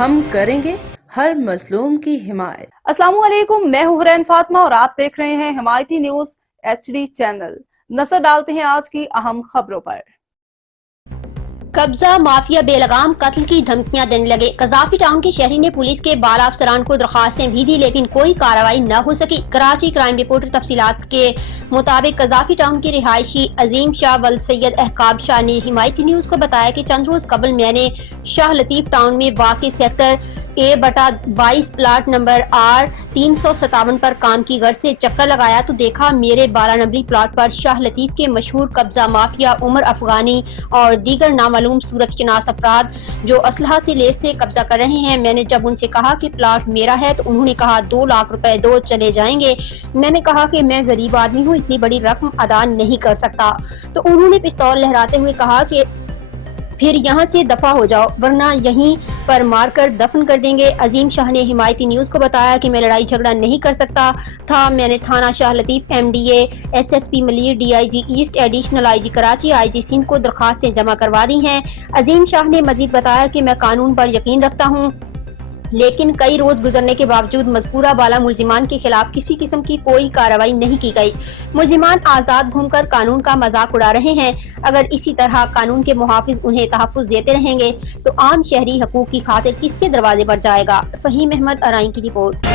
ہم کریں گے ہر مظلوم کی حمایت۔ السلام علیکم، میں ہوں حرین فاطمہ اور آپ دیکھ رہے ہیں حمایتی نیوز HD چینل۔ نظر ڈالتے ہیں آج کی اہم خبروں پر۔ قبضہ مافیا بے لگام قتل کی دھمکیاں دینے لگے۔ قذافی ٹاؤن کے شہری نے پولیس کے بالا افسران کو درخواستیں بھی دی لیکن کوئی کارروائی نہ ہو سکی۔ کراچی کرائم رپورٹر تفصیلات کے مطابق قذافی ٹاؤن کے رہائشی عظیم شاہ ولد سید احقاب شاہ نے حمایتی نیوز کو بتایا کہ چند روز قبل میں نے شاہ لطیف ٹاؤن میں واقع sector A/22 plot number R357 پر کام کی غرض سے چکر لگایا تو دیکھا میرے بالا نمبری پلاٹ پر شاہ لطیف کے مشہور قبضہ مافیا عمر افغانی اور دیگر نامعلوم صورت شناس افراد جو اسلحہ سے لیس تھے قبضہ کر رہے ہیں۔ میں نے جب ان سے کہا کہ پلاٹ میرا ہے تو انہوں نے کہا 2 لاکھ روپے دو چلے جائیں گے۔ میں نے کہا کہ میں غریب آدمی ہوں، اتنی بڑی رقم ادا نہیں کر سکتا، تو انہوں نے پستول لہراتے ہوئے کہا کہ پھر یہاں سے دفع ہو جاؤ ورنہ یہیں پر مار کر دفن کر دیں گے۔ عظیم شاہ نے حمایتی نیوز کو بتایا کہ میں لڑائی جھگڑا نہیں کر سکتا تھا۔ میں نے تھانہ Shah Latif MDA SSP Malir DIG east additional IG Karachi IG Sindh کو درخواستیں جمع کروا دی ہیں۔ عظیم شاہ نے مزید بتایا کہ میں قانون پر یقین رکھتا ہوں لیکن کئی روز گزرنے کے باوجود مذکورہ بالا ملزمان کے خلاف کسی قسم کی کوئی کارروائی نہیں کی گئی۔ ملزمان آزاد گھوم کر قانون کا مذاق اڑا رہے ہیں۔ اگر اسی طرح قانون کے محافظ انہیں تحفظ دیتے رہیں گے تو عام شہری حقوق کی خاطر کس کے دروازے پر جائے گا؟ فہیم احمد ارائیں کی رپورٹ۔